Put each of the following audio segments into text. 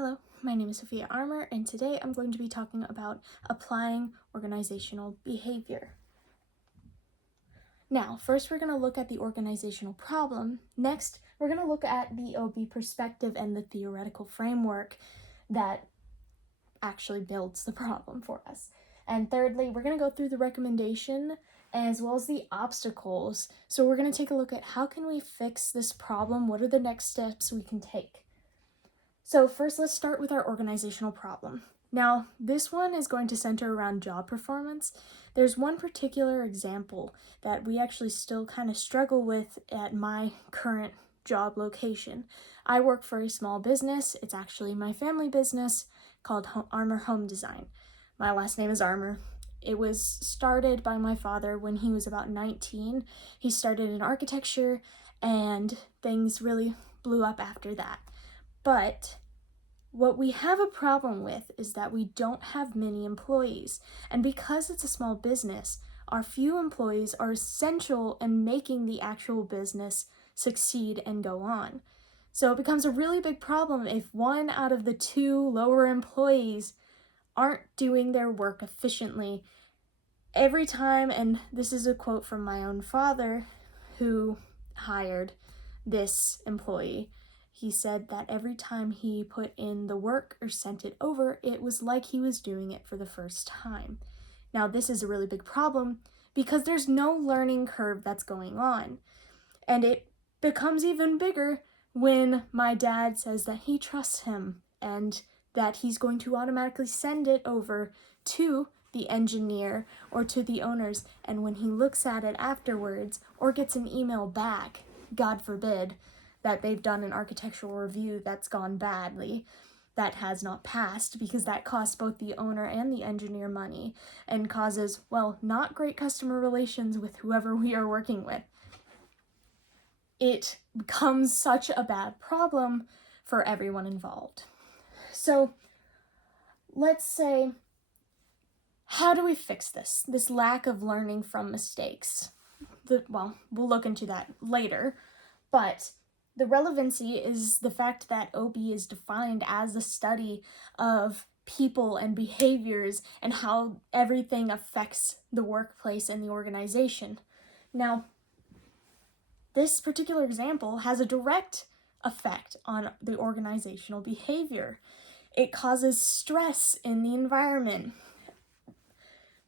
Hello, my name is Sophia Armour, and today I'm going to be talking about applying organizational behavior. Now, first we're going to look at the organizational problem. Next, we're going to look at the OB perspective and the theoretical framework that actually builds the problem for us. And thirdly, we're going to go through the recommendation as well as the obstacles. So we're going to take a look at how can we fix this problem? What are the next steps we can take? So first, let's start with our organizational problem. Now, this one is going to center around job performance. There's one particular example that we actually still kind of struggle with at my current job location. I work for a small business. It's actually my family business called Armour Home Design. My last name is Armour. It was started by my father when he was about 19. He started in architecture and things really blew up after that. But what we have a problem with is that we don't have many employees. And because it's a small business, our few employees are essential in making the actual business succeed and go on. So it becomes a really big problem if one out of the two lower employees aren't doing their work efficiently. Every time, and this is a quote from my own father who hired this employee, he said that every time he put in the work or sent it over, it was like he was doing it for the first time. Now, this is a really big problem because there's no learning curve that's going on. And it becomes even bigger when my dad says that he trusts him and that he's going to automatically send it over to the engineer or to the owners. And when he looks at it afterwards or gets an email back, God forbid, that they've done an architectural review that's gone badly, that has not passed, because that costs both the owner and the engineer money and causes, well, not great customer relations with whoever we are working with. It becomes such a bad problem for everyone involved. So let's say, how do we fix this lack of learning from mistakes? Well, we'll look into that later, but the relevancy is the fact that OB is defined as the study of people and behaviors and how everything affects the workplace and the organization. Now, this particular example has a direct effect on the organizational behavior. It causes stress in the environment.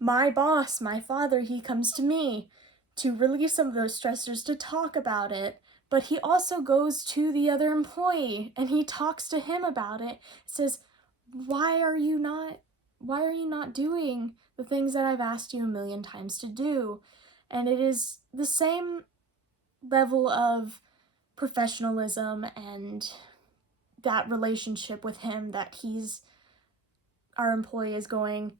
My boss, my father, he comes to me to relieve some of those stressors, to talk about it. But he also goes to the other employee and he talks to him about it, says, why are you not doing the things that I've asked you a million times to do? And it is the same level of professionalism and that relationship with him that our employee is going,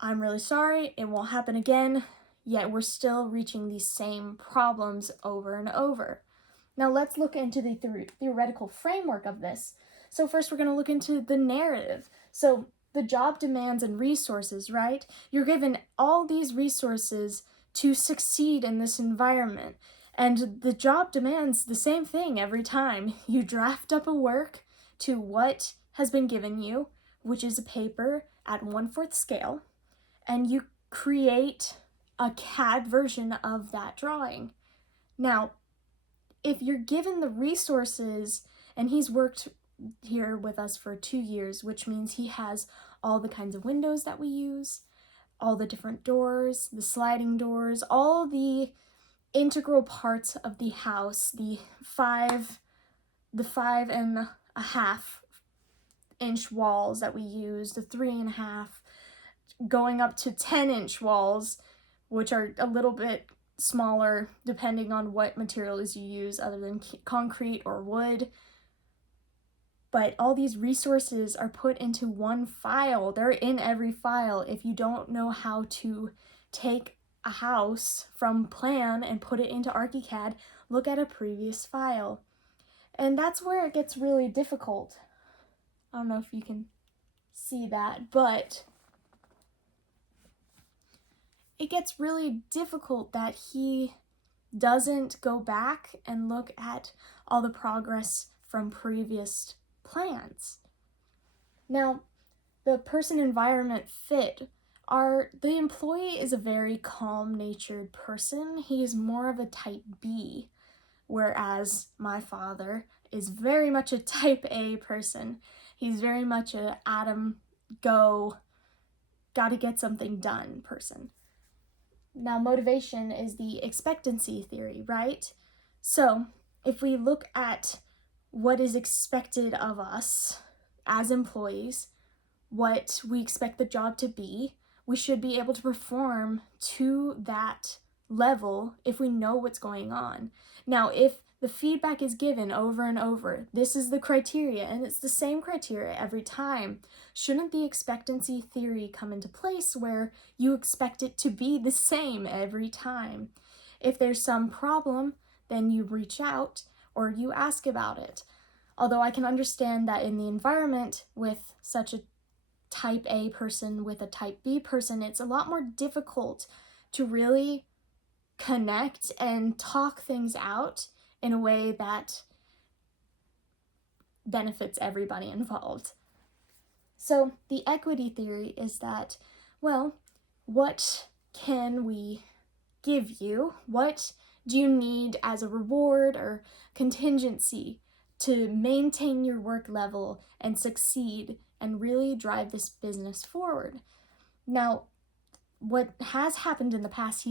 I'm really sorry, it won't happen again, yet we're still reaching these same problems over and over. Now let's look into the theoretical framework of this. So first we're going to look into the narrative. So the job demands and resources, right? You're given all these resources to succeed in this environment. And the job demands the same thing every time. You draft up a work to what has been given you, which is a paper at 1/4 scale, and you create a CAD version of that drawing. Now, if you're given the resources, and he's worked here with us for 2 years, which means he has all the kinds of windows that we use, all the different doors, the sliding doors, all the integral parts of the house, the 5.5-inch walls that we use, the 3.5, going up to 10-inch walls, which are a little bit smaller depending on what materials you use other than concrete or wood. But all these resources are put into one file. They're in every file. If you don't know how to take a house from plan and put it into ArchiCAD, look at a previous file. And that's where it gets really difficult. I don't know if you can see that, but it gets really difficult that he doesn't go back and look at all the progress from previous plans. Now, the person environment fit the employee is a very calm-natured person. He is more of a type B, whereas my father is very much a type A person. He's very much a Adam, go, gotta get something done person. Now, motivation is the expectancy theory, right? So, if we look at what is expected of us as employees, what we expect the job to be, we should be able to perform to that level if we know what's going on. Now, if the feedback is given over and over, this is the criteria, and it's the same criteria every time, shouldn't the expectancy theory come into place where you expect it to be the same every time? If there's some problem, then you reach out or you ask about it. Although I can understand that in the environment with such a type A person with a type B person, it's a lot more difficult to really connect and talk things out in a way that benefits everybody involved. So the equity theory is that, well, what can we give you? What do you need as a reward or contingency to maintain your work level and succeed and really drive this business forward? Now, what has happened in the past,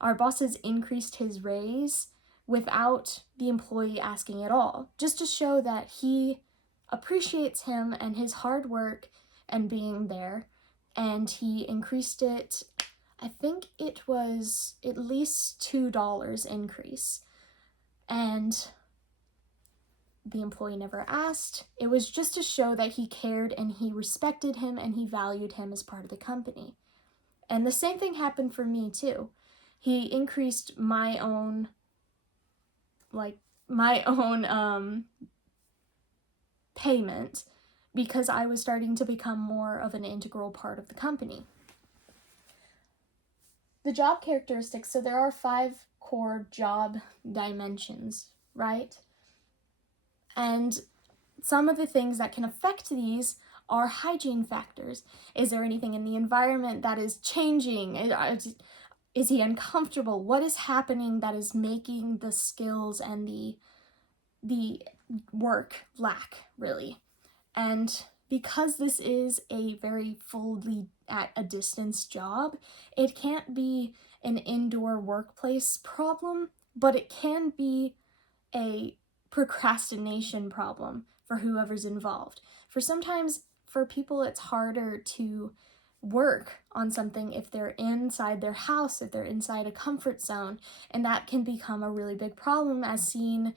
our boss has increased his raise without the employee asking at all, just to show that he appreciates him and his hard work and being there. And he increased it, I think it was at least $2 increase. And the employee never asked. It was just to show that he cared and he respected him and he valued him as part of the company. And the same thing happened for me too. He increased my own payment because I was starting to become more of an integral part of the company. The job characteristics, so there are 5 core job dimensions, right? And some of the things that can affect these are hygiene factors. Is there anything in the environment that is changing? Is he uncomfortable? What is happening that is making the skills and the work lack, really? And because this is a very fully at a distance job, it can't be an indoor workplace problem, but it can be a procrastination problem for whoever's involved. For people, it's harder to work on something if they're inside their house, if they're inside a comfort zone, and that can become a really big problem, as seen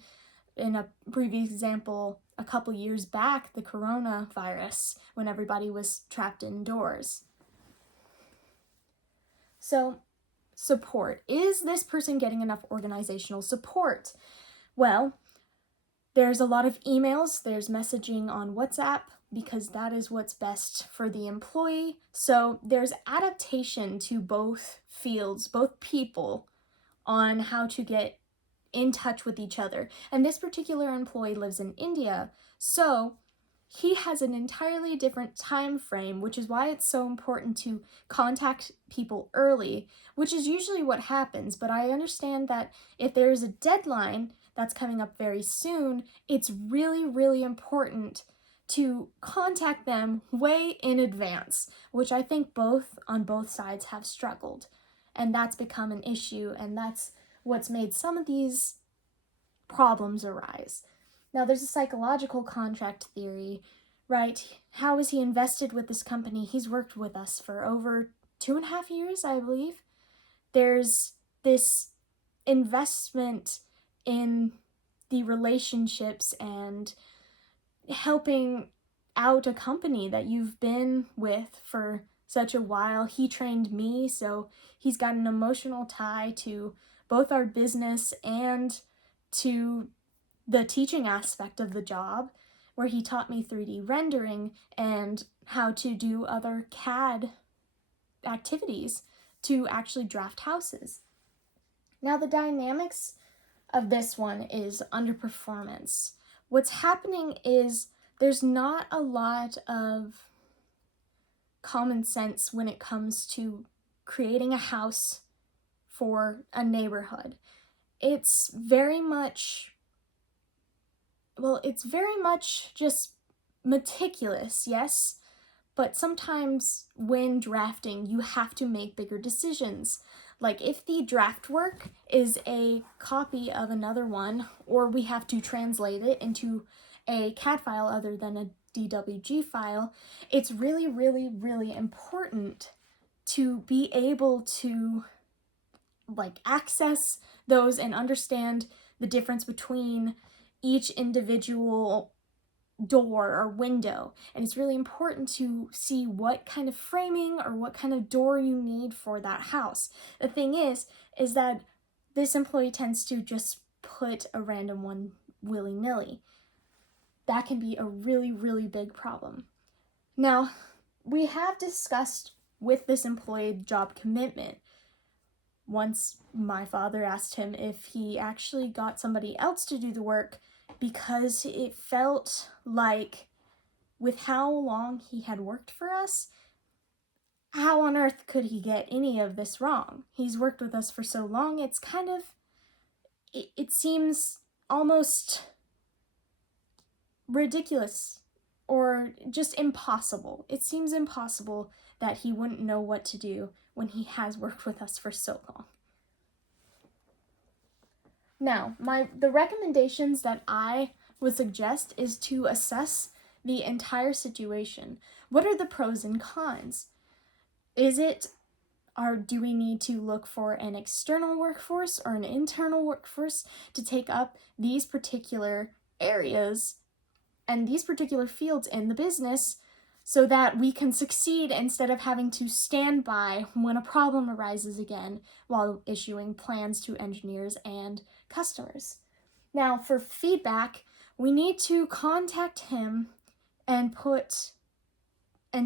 in a previous example a couple years back, the coronavirus, when everybody was trapped indoors. So, support. Is this person getting enough organizational support? Well, there's a lot of emails, there's messaging on WhatsApp, because that is what's best for the employee. So there's adaptation to both fields, both people, on how to get in touch with each other. And this particular employee lives in India, so he has an entirely different time frame, which is why it's so important to contact people early, which is usually what happens. But I understand that if there is a deadline that's coming up very soon, it's really, really important to contact them way in advance, which I think on both sides have struggled. And that's become an issue, and that's what's made some of these problems arise. Now, there's a psychological contract theory, right? How is he invested with this company? He's worked with us for over 2.5 years, I believe. There's this investment in the relationships and helping out a company that you've been with for such a while. He trained me, so he's got an emotional tie to both our business and to the teaching aspect of the job, where he taught me 3D rendering and how to do other CAD activities to actually draft houses. Now, the dynamics of this one is underperformance. What's happening is there's not a lot of common sense when it comes to creating a house for a neighborhood. It's very much just meticulous, yes, but sometimes when drafting, you have to make bigger decisions. Like if the draft work is a copy of another one, or we have to translate it into a CAD file other than a DWG file, it's really, really, really important to be able to access those and understand the difference between each individual door or window. And it's really important to see what kind of framing or what kind of door you need for that house. The thing is that this employee tends to just put a random one willy-nilly. That can be a really, really big problem. Now, we have discussed with this employee job commitment. Once my father asked him if he actually got somebody else to do the work because it felt like, with how long he had worked for us, how on earth could he get any of this wrong? He's worked with us for so long, it's kind of, it seems almost ridiculous or just impossible. It seems impossible that he wouldn't know what to do when he has worked with us for so long. Now, the recommendations that I would suggest is to assess the entire situation. What are the pros and cons? Do we need to look for an external workforce or an internal workforce to take up these particular areas and these particular fields in the business so that we can succeed instead of having to stand by when a problem arises again while issuing plans to engineers and customers? Now, for feedback, we need to contact him and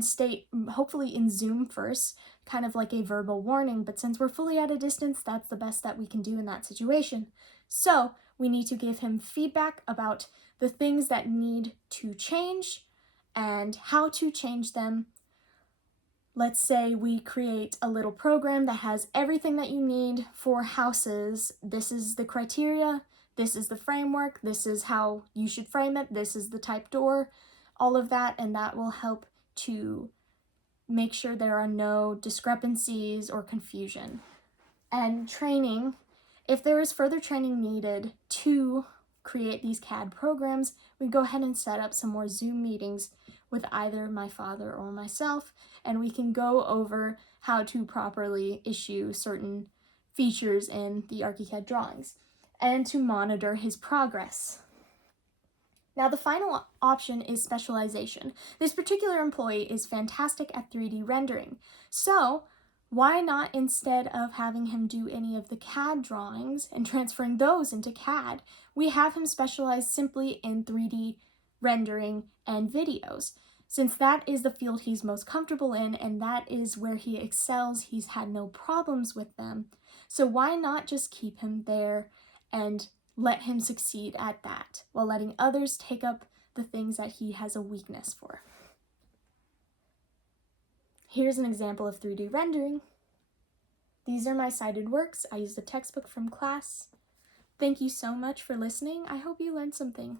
state, hopefully in Zoom first, kind of like a verbal warning, but since we're fully at a distance, that's the best that we can do in that situation. So we need to give him feedback about the things that need to change and how to change them. Let's say we create a little program that has everything that you need for houses. This is the criteria, this is the framework, this is how you should frame it, this is the type door, all of that, and that will help to make sure there are no discrepancies or confusion. And training, if there is further training needed to create these CAD programs, we go ahead and set up some more Zoom meetings with either my father or myself, and we can go over how to properly issue certain features in the ArchiCAD drawings and to monitor his progress. Now, the final option is specialization. This particular employee is fantastic at 3D rendering, so why not, instead of having him do any of the CAD drawings and transferring those into CAD, we have him specialize simply in 3D rendering and videos, since that is the field he's most comfortable in and that is where he excels. He's had no problems with them. So why not just keep him there and let him succeed at that while letting others take up the things that he has a weakness for? Here's an example of 3D rendering. These are my cited works. I used a textbook from class. Thank you so much for listening. I hope you learned something.